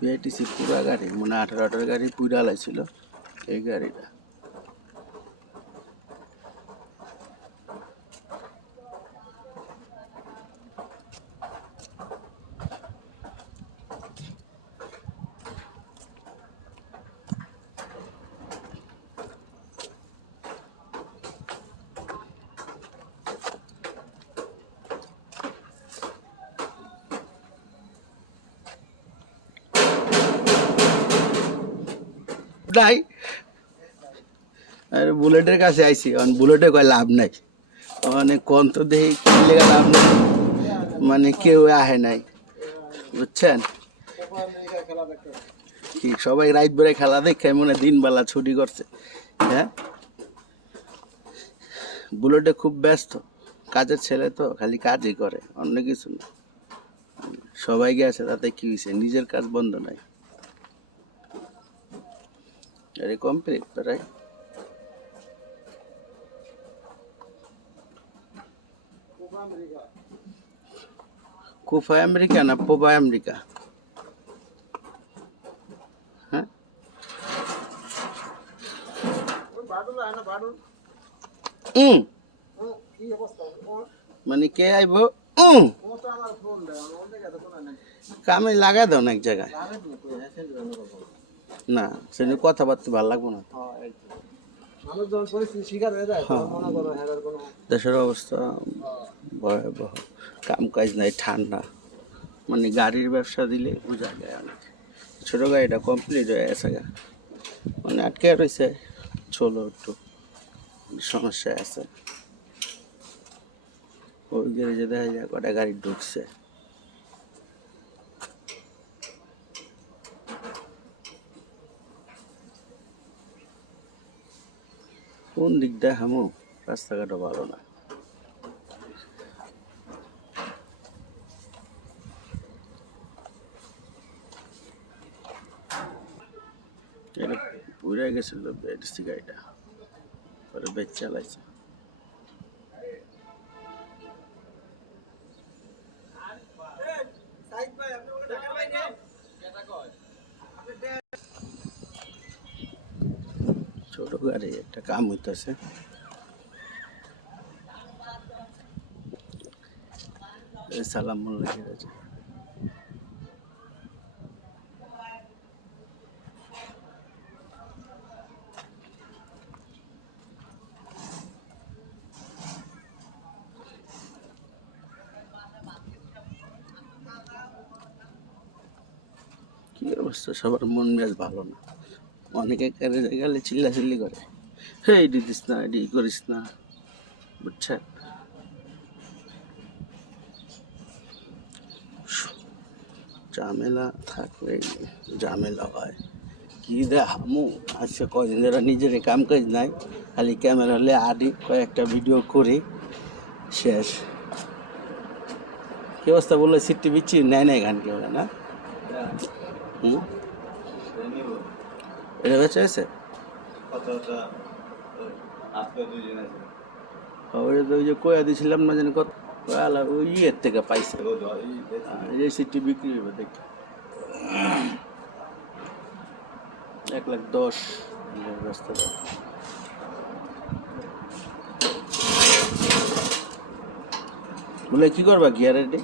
BITC পুরা গাড়ি মানে 18টার গাড়ি পুরা লাইছিল এই গাড়িটা। নাই আর বুলেটের কাছে আইছি, বুলেটে কয় লাভ নাই, মানে কোন তো দেখি কিনলে লাভ নাই, মানে কেউ আহে নাই বুঝছেন কি, সবাই রাত বেড়ে খেলা দেখে মনে দিন বেলা ছুটি করছে। হ্যাঁ, বুলেটে খুব ব্যস্ত, কাজের ছেলে তো খালি কাজই করে, অন্য কিছু না। সবাই গেছে তাতে কি হয়েছে, নিজের কাজ বন্ধ নাই। আরে কমপ্লিট প্রায়। কুফা আমেরিকা না পোবা আমেরিকা? হ্যাঁ, মানে কে আইব কামে লাগাই দাও না এক জায়গায়, না সেটা কথাবার্তা ভালো লাগবো না। দেশের অবস্থা ভয়াবহ, কাম কাজ নাই, ঠান্ডা, মানে গাড়ির ব্যবসা দিলে বোঝা যায় অনেক। ছোট গাড়িটা কমপ্লিট হয়ে গেছে, মানে আটকে রয়েছে, চলো একটু সমস্যা আছে। ওই গ্যারেজে দেখা যায় কটা গাড়ি ঢুকছে। কোন দিক দিয়ে হামো, রাস্তাঘাটও ভালো না। এটা পুড়ে গেছিল বিআইটিসি গাড়িটা, পরে বেচ চালাইছে। ছোট গাড়ি একটা কাম হইতেছে, সালাম লেগে আছে। কি অবস্থা, সবার মন মেজাজ ভালো না, অনেকে গেলে চিল্লাচিল্লি করে, হে এডি দিস না, এডি করিস না, বুঝছেন। ঝামেলা থাকলে ঝামেলা হয়, কি দে হামু। আজকে কয়দিন ধরে নিজের কাম কাজ নাই, খালি ক্যামেরা হলে আডি কয়েকটা ভিডিও করি, শেষ। কি অবস্থা বললো, সিটটি বিচ্ছি নেয় নাই গান কেউ না। এটা বেঁচে আছে, ওই যে কয়া দিয়েছিলাম না জানি কত, ওই ইয়ের থেকে পাইছে, এই সিটটি বিক্রি হবে দেখি 1,10,000 রাস্তাটা। বলে কি করবা গিয়ারের ডে,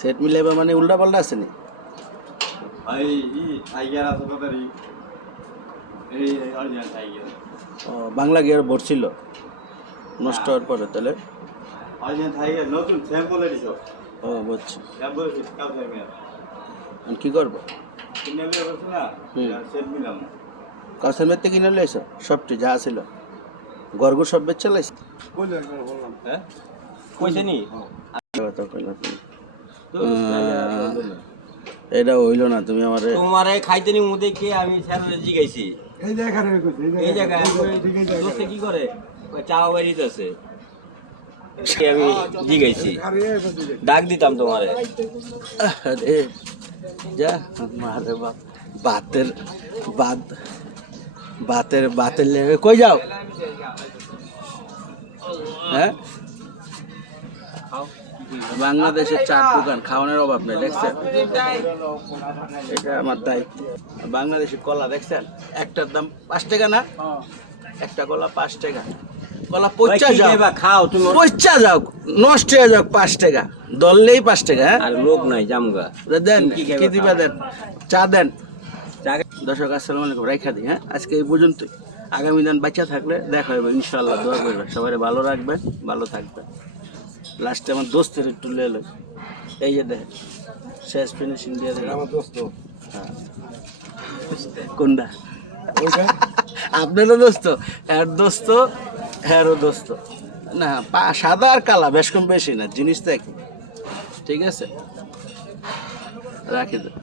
সেট মিলাইবা মানে উল্টা পাল্টা আছে নি? বাংলা গিয়ার ভরছিল নষ্ট হওয়ার পরে, তাহলে ও বুঝছি। কি করবো, কাউসার মেতে কিনে লাইছ সবটি যা ছিল, গরগু সব বেচ চালাইছ। এটা হইলো না, তুমি আমার তোমারে খাইতে নি মুদে কে আমি স্যারের জিগাইছি এই জায়গায় দোস্তে কি করে চাও বাড়িতে আছে, আমি জিগাইছি, ডাক দিতাম তোমারে। আরে যা মারে বাপ, বাতের বাত, বাতের লেগে কই যাও? হ্যাঁ বাংলাদেশের চার দোকান খাওয়ানোর অভাব নেই, দেখছেন? এটা আমার দায়িত্ব। বাংলাদেশি কলা দেখছেন, একটার দাম 5 টাকা না? একটা কলা 5 টাকা। কলা পচা যাও, খাও তুমি, পচা যাও, নষ্ট হয়ে যাও, 5 টাকা দললেই 5 টাকা। হ্যাঁ আর লোক নাই জামগা দেন, কি খাইবা? কি দিবা দেন, চা দেন। চা- দর্শক আসসালামু আলাইকুম, রেখা দিই। হ্যাঁ, আজকে এই পর্যন্ত। আগামী দিন বাচ্চা থাকলে দেখা হবে ইনশাল্লাহ। দোয়া করবেন, সবাই ভালো রাখবেন, ভালো থাকবেন। লাস্টে আমার দোস্তের একটু লেলো, এই যে দেখেন শেষ ফিনিশিং দিয়ে দেন। আমার দোস্ত কোনটা? ওইটা আপনারও দোস্ত, এর দোস্ত, হ্যারও দোস্ত না। সাদা আর কালা বেশ কম বেশি না, জিনিস তো একই। ঠিক আছে, রাখি দেন।